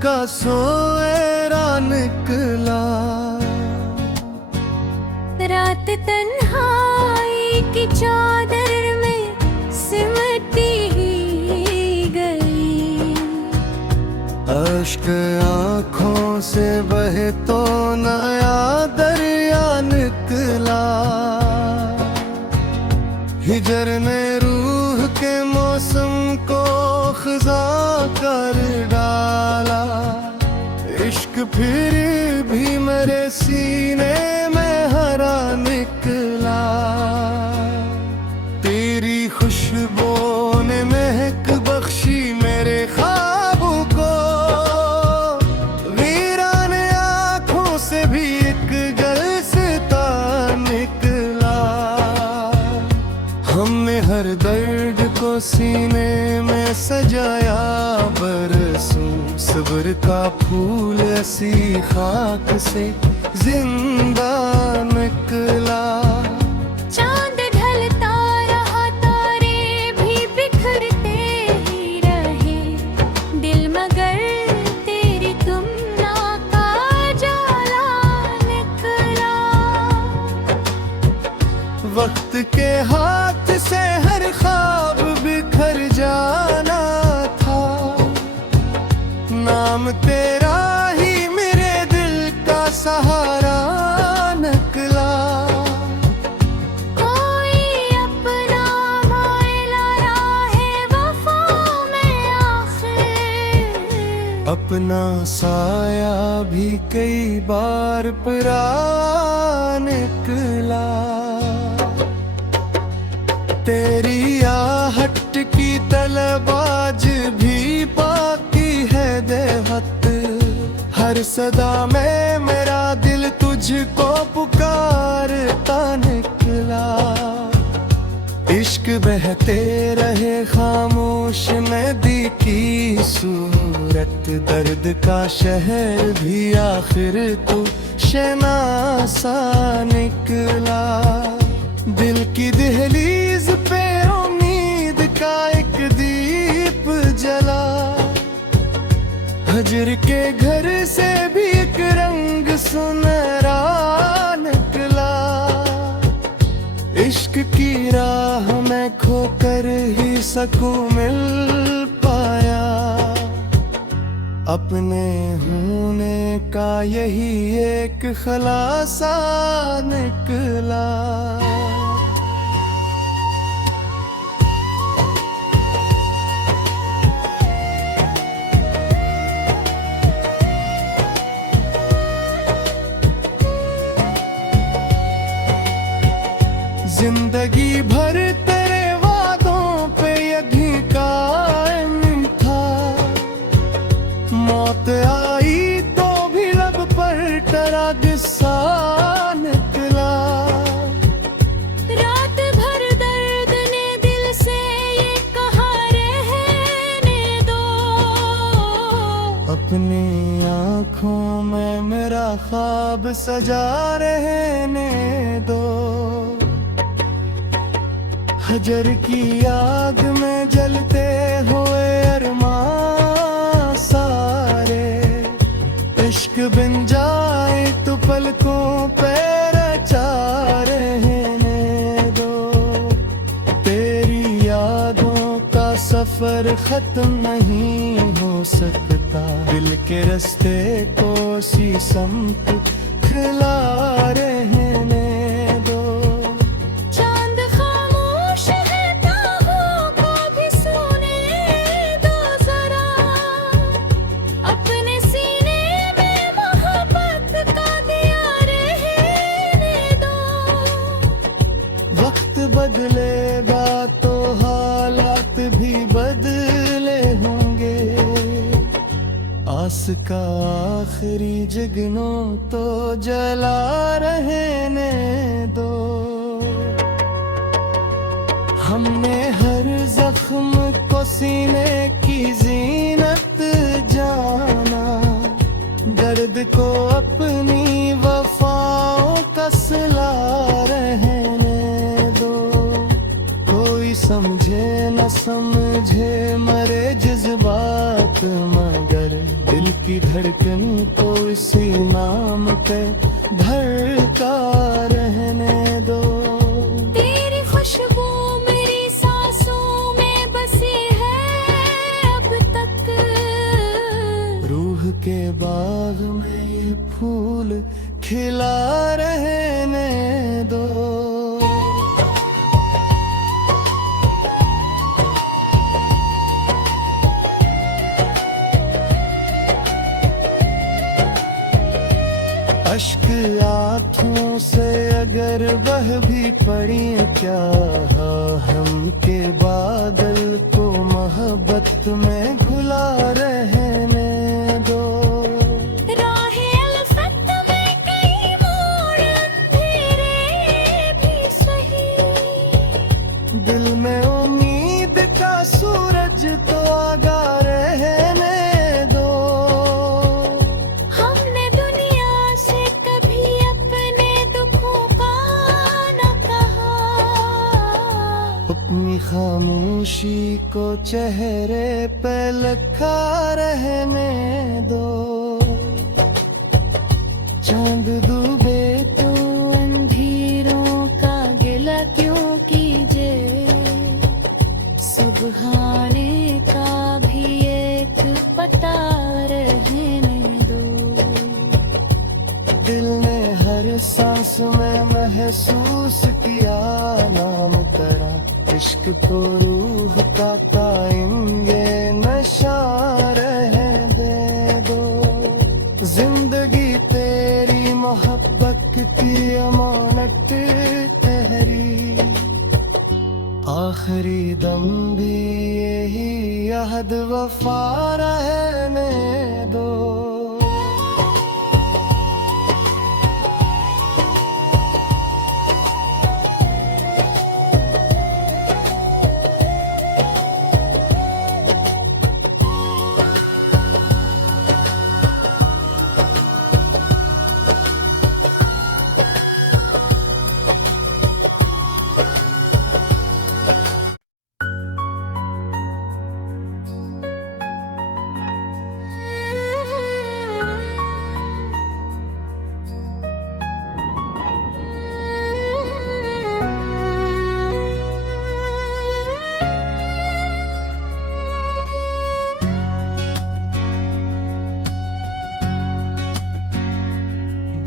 का सोएरा निकला। रात तन्हाई की चादर में सिमटी गई। अश्क आँखों से बहे तो नया दरिया निकला। हिजर ने रूह के मौसम को खज़ा कर डाला। इश्क फिर भी मेरे सीने में हरा निकला। तेरी खुशबू ने महक बख्शी मेरे ख्वाबों को। वीराने आँखों से भी एक गुलसिता निकला। हमने हर दर्द को सीने में सजाया बरसों। सब्र का फूल ऐसी खाक से जिंदा निकला। चांद ढलता रहा, तारे भी बिखरते ही रहे। दिल मगर तेरी तुमना का जाला निकला। वक्त के हाथ से हर ख्वाब बिखर जाना था। नाम तेरा ही मेरे दिल का सहारा निकला। कोई अपना मायला राहे वफा में आखिर। अपना साया भी कई बार परा निकला। तेरी आहट की तलब आज भी बाकी है देवत। हर सदा में मेरा दिल तुझको पुकारता निकला। इश्क बहते रहे खामोश नदी की सूरत। दर्द का शहर भी आखिर तो शनासा निकला। दिल की दहलीज पे उम्मीद का एक दीप जला। हजर के घर से भी एक रंग सुनहरा निकला। इश्क की राह में खोकर ही सकूं मिल पाया। अपने होने का यही एक खलासा निकला। जिंदगी भर तेरे वादों पे यही कायम था। मौत आई तो भी लब पर तेरा किस्सा निकला। रात भर दर्द ने दिल से ये कहा रहने दो। अपनी आँखों में मेरा ख्वाब सजा रहने दो। हजर की आग में जलते हुए अरमान सारे। इश्क बिन जाए तो पलकों पे रचा रहने दो। तेरी यादों का सफर खत्म नहीं हो सकता। दिल के रास्ते को सी समत खिला रहने दो। बदलेगा तो हालात भी बदले होंगे। आस का आखिरी जगनों तो जला रहने दो। हमने हर जख्म को सीने की जीनत जाना। दर्द को अपनी वफाओं का सिला रहने दो। कोई कोई समझे न समझे मरे जज्बात, मगर दिल की धड़कन को इसी नाम पे धड़का रहने दो। तेरी खुशबू मेरी सांसों में बसी है अब तक, रूह के बाग में ये फूल खिला रहने दो। अश्क आँखों से अगर बह भी पड़ी क्या, हम के बादल को मोहब्बत में घुला रहने दो। राहे अल्फत में कई मोड़ अंधेरे भी सही, दिल में उम्मीद का सूरज तो आगा रहने दो। हमने दुनिया से कभी अपने दुखों का न कहा, अपनी खामोशी को चेहरे पे लिखा रहने दो। चांद डूबे तो अंधेरों का गिला क्यों कीजे, सुबहाने का भी एक पता रहने दो। दिल ने हर सांस में महसूस किया नाम तेरा, इश्क को रूह का कायम ये नशा रहने दे दो। जिंदगी तेरी मोहब्बत की अमानत ठहरी, आखिरी दम भी यही अहद वफा रहने दो।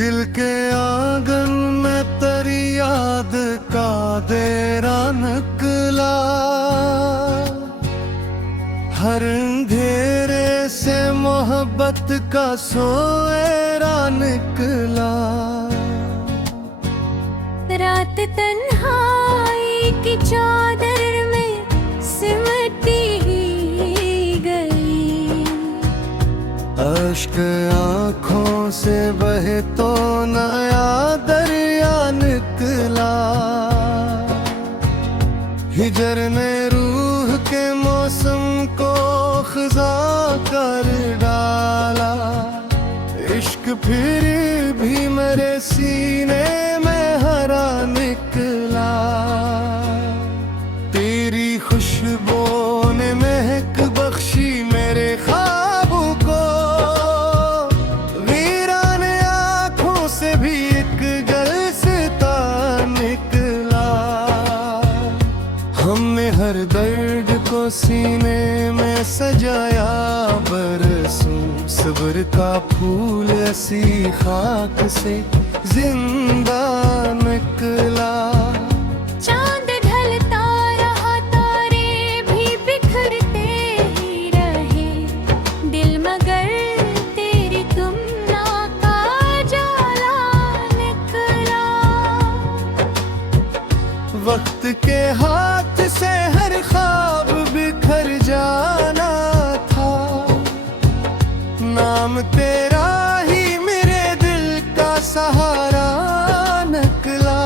दिल के आंगन में तेरी याद का देरा निकला, हर अंधेरे से मोहब्बत का सोएरा निकला। रात तन्हाई की चादर में सिमटी गई, अश्क आँखों से बहे तो नया दरिया निकला। हिजर ने रूह के मौसम को खज़ा कर डाला, इश्क फिर भी मेरे सीने में हरा निकला। तेरी खुशबू ने महक बख्शी मेरे ख्वाबों को, वीराने आँखों से भी एक गलसता निकला। हमने हर दर्द को सीने में सजाया बरसों, सब्र का फूल ऐसी खाक से जिंदा निकला। चांद ढलता रहा तारे भी बिखरते ही रहे, दिल मगर तेरी तुमना का जाला निकला। वक्त के हाथ से हर ख्वाब बिखर जाना था, नाम तेरा ही मेरे दिल का सहारा निकला।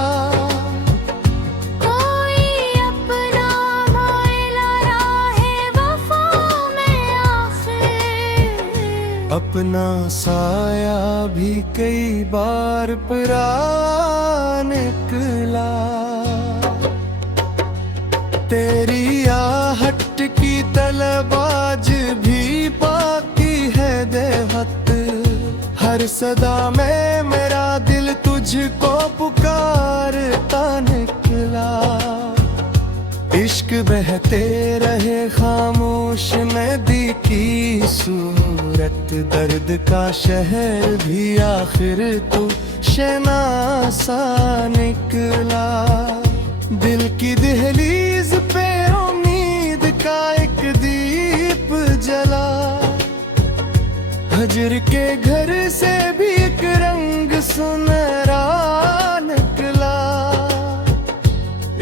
कोई अपना मायला राहे वफा में आखिर, अपना साया भी कई बार परा निकला। तेरी आहट की तलबाज भी बाकी है देहत। हर सदा में मेरा दिल तुझको पुकारता निकला। इश्क बहते रहे खामोश नदी की सूरत। दर्द का शहर भी आखिर तू शनासा निकला। दिल की दहलीज पे उम्मीद का एक दीप जला। हजर के घर से भी एक रंग सुनहरा निकला।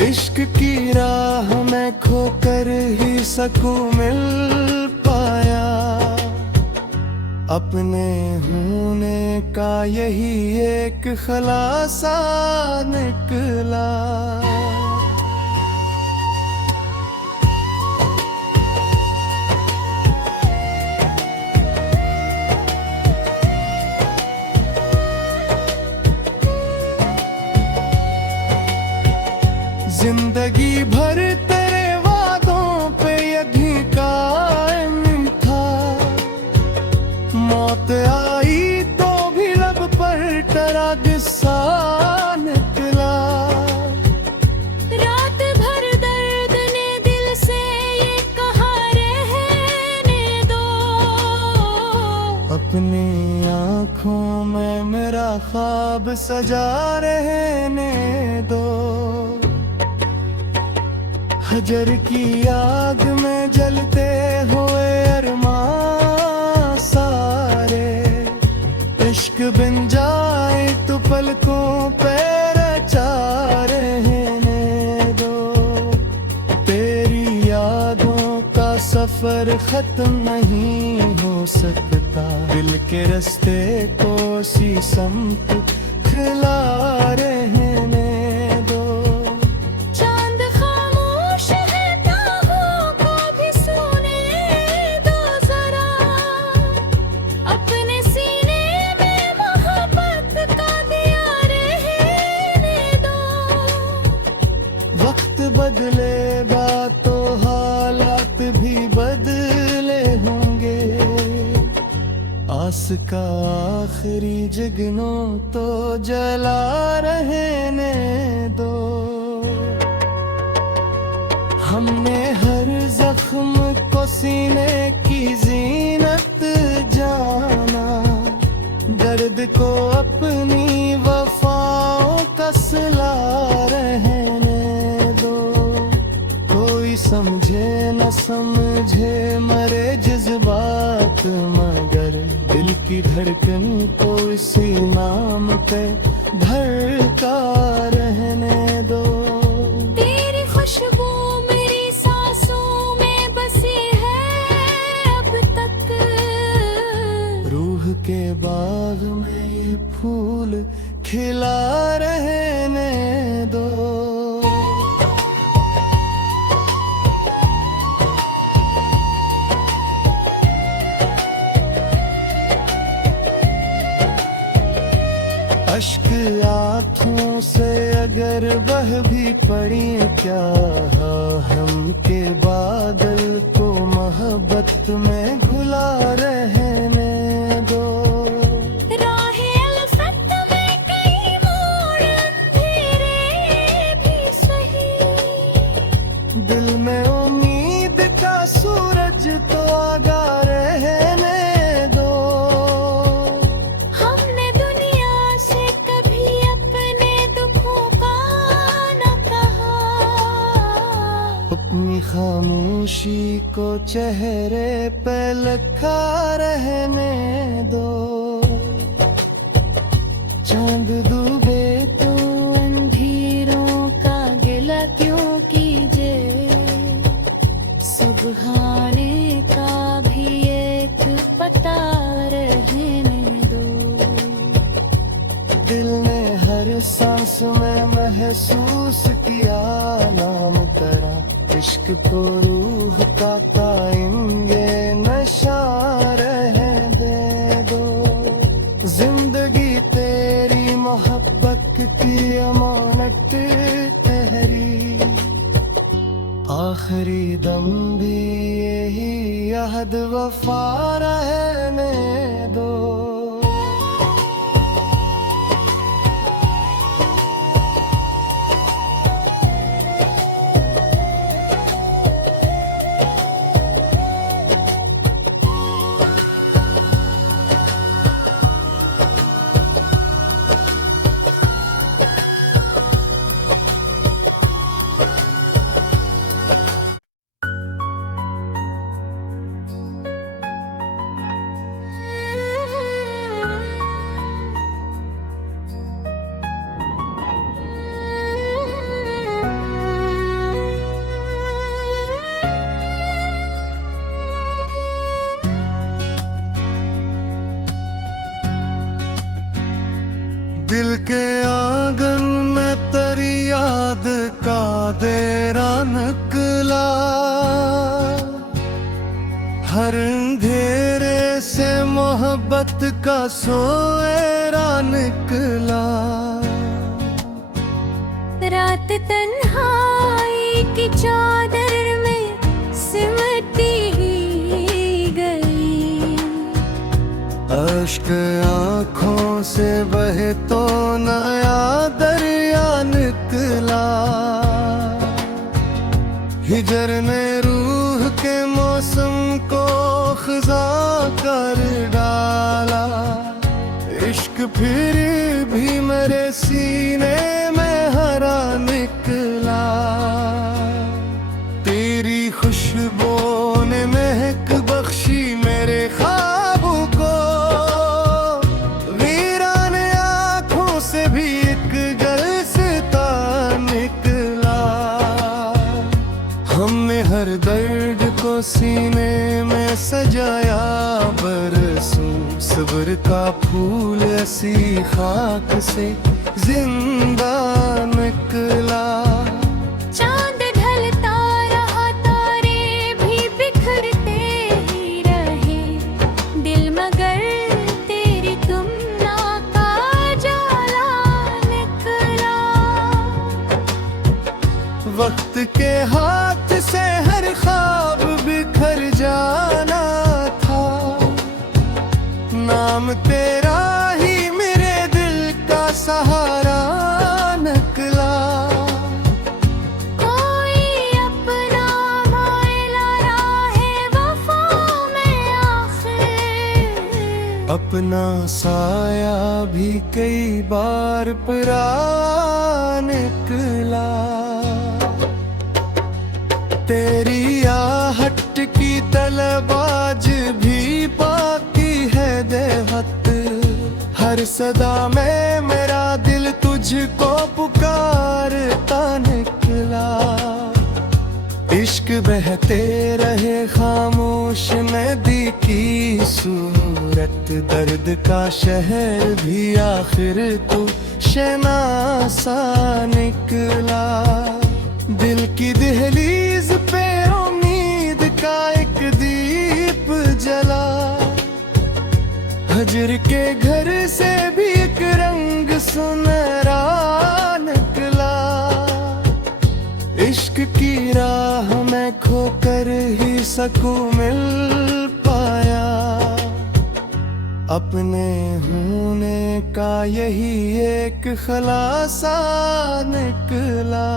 इश्क की राह में खोकर ही सकूं मिल पाया। अपने होने का यही एक खलासा निकला। जिंदगी भर तेरे वादों पे यही कायम था। मौत आई तो भी लब पर तेरा किस्सा निकला। रात भर दर्द ने दिल से ये कहा रहने दो। अपनी आँखों में मेरा ख्वाब सजा रहने दो। हजर की आग में जलते हुए अरमान सारे। इश्क बिन जाए तो पलकों पे रचा रहने दो। तेरी यादों का सफर खत्म नहीं हो सकता। दिल के रास्ते को सी समत खिला रहने दो। बदलेगा तो हालात भी बदले होंगे। आस का आखिरी जगनों तो जला रहने दो। हमने हर जख्म को सीने की जीनत जाना। दर्द को अपनी वफाओं का सिला रहने। समझे न समझे मरे जज्बात मगर दिल की धड़कन को इसी नाम पे धड़का रहने दो। तेरी खुशबू मेरी सांसों में बसी है अब तक। रूह के बाग में ये फूल खिला रहने दो। अश्क आँखों से अगर बह भी पड़ी क्या। हम के बादल को मोहब्बत में घुला रहने दो। राहे अलफत में कई मोड़ अंधेरे भी सही। दिल में उम्मीद का सूरज तो आगा रहने दो। अपनी खामोशी को चेहरे पे लिखा रहने दो। चांद डूबे तो अंधेरों का गिला क्यों कीजे। सुबहाने का भी एक पता रहने दो। दिल ने हर सांस में महसूस किया नाम तेरा। इश्क को रूह का कायम ये नशा रहने दे दो। जिंदगी तेरी मोहब्बत की अमानत ठहरी। आखिरी दम भी यही अहद वफा रहने दो। दिल के आंगन में तेरी याद का देरा निकला, हर अंधेरे से मोहब्बत का सोएरा निकला। रात तन्हाई की चादर में सिमटी गई, अश्क आँखों से बहे तो नया दरिया निकला। हिजर ने रूह के मौसम को खज़ा कर डाला, इश्क फिर भी मेरे सीने में हरा निकला। तेरी खुशबू ने महक बख्शी मेरे ख्वाबों को, वीराने आँखों से भी एक गलसता निकला। हमने हर दर्द को सीने में सजाया, बरसों सब्र का फूल ऐसी खाक से जिंदा निकला। चांद ढलता रहा, तारे भी बिखरते ही रहे, दिल मगर तेरी तुमना का जाला निकला। वक्त के हाथ से हर ख्वाब बिखर जाना था, नाम तेरा ही मेरे दिल का सहारा निकला। कोई अपना मायला राहे वफा में आखिर, अपना साया भी कई बार परा निकला। तेरी आहट की तलब आज भी बाकी है देवत, हर सदा में मेरा दिल तुझको पुकारता निकला। इश्क बहते रहे खामोश नदी की सूरत, दर्द का शहर भी आखिर तू शनासा निकला। दिल की दहलीज पे उम्मीद का एक दीप जला, हजर के घर से भी एक रंग सुनहरा निकला। इश्क की राह में खोकर ही सकूं मिल पाया, अपने होने का यही एक खलासा निकला।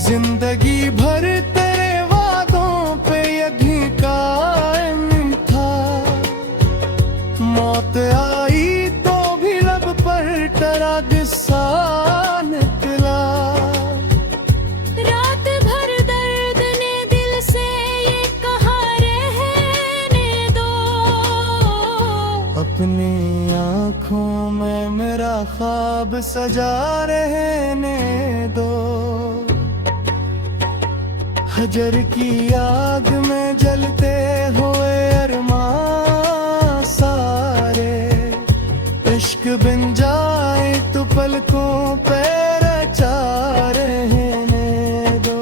जिंदगी भर तेरे वादों पे यही कायम था, मौत आई तो भी लब पर तेरा गुस्सा निकला। रात भर दर्द ने दिल से ये कहा रहने दो, अपनी आँखों में मेरा ख्वाब सजा रहने दो। हजर की आग में जलते हुए अरमान सारे, इश्क बन जाए तो पलकों पे रचा रहने दो।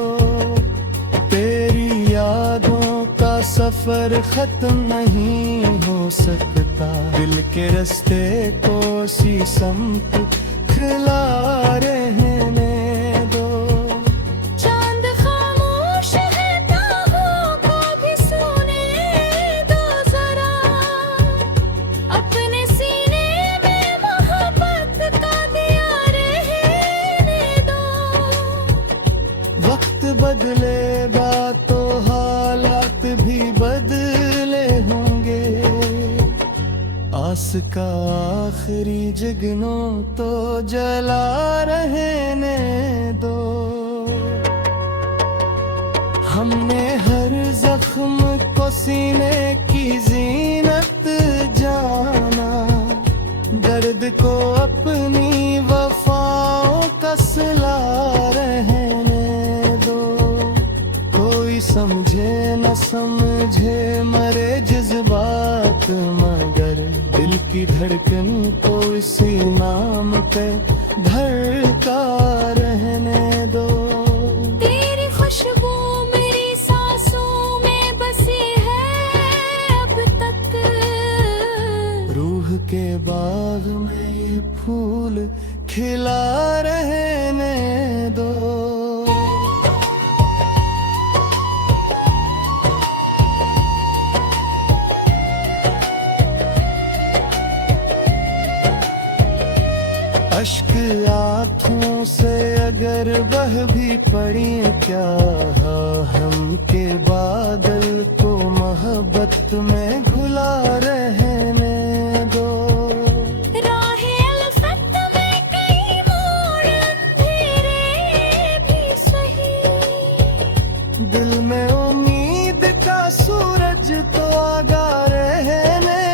सफर खत्म नहीं हो सकता, दिल के रास्ते को सी समत खिला रहने दो। चांद खामोश है तारों को भी सोने दो जरा, अपने सीने में मोहब्बत का दिया रहने दो। वक्त बदलेगा तो हालात भी बदले होंगे, आस का आखिरी जगनों तो जला रहने दो। हमने हर जख्म को सीने की जीनत जाना, दर्द को अपनी वफाओं का सिला रहने दो। कोई समझे न समझे मरे जज्बात, मगर दिल की धड़कन को इसी नाम पे धड़का रहने दो। तेरी खुशबू मेरी सांसों में बसी है अब तक, रूह के बाग में ये फूल खिला रहने दो। अश्क आँखों से अगर बह भी पड़ी क्या, हम के बादल को मोहब्बत में घुला रहने दो। राहे अल्फत में कई मोड़ अंधेरे भी सही, दिल में उम्मीद का सूरज तो आगा रहने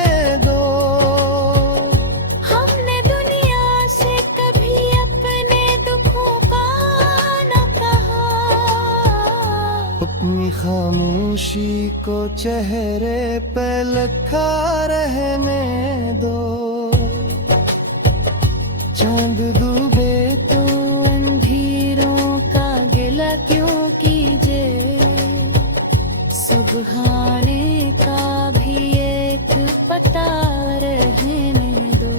दो। हमने दुनिया से कभी अपने दुखों का न कहा, अपनी खामोशी को चेहरे पे लिखा रहने दो। चांद डूबे तो अंधेरों का गिला क्यों कीजे, सुबहाने का भी एक पता रहने दो।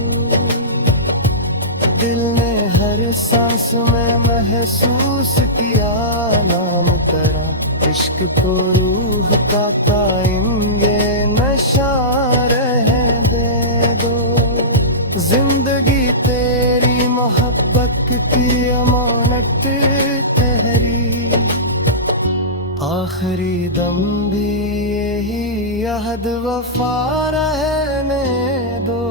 दिल ने हर सांस में महसूस किया नाम तेरा, इश्क को रूह का कायम ये नशा रहने दे दो। जिंदगी तेरी मोहब्बत की अमानत ठहरी, आखिरी दम भी यही अहद वफा रहने दो।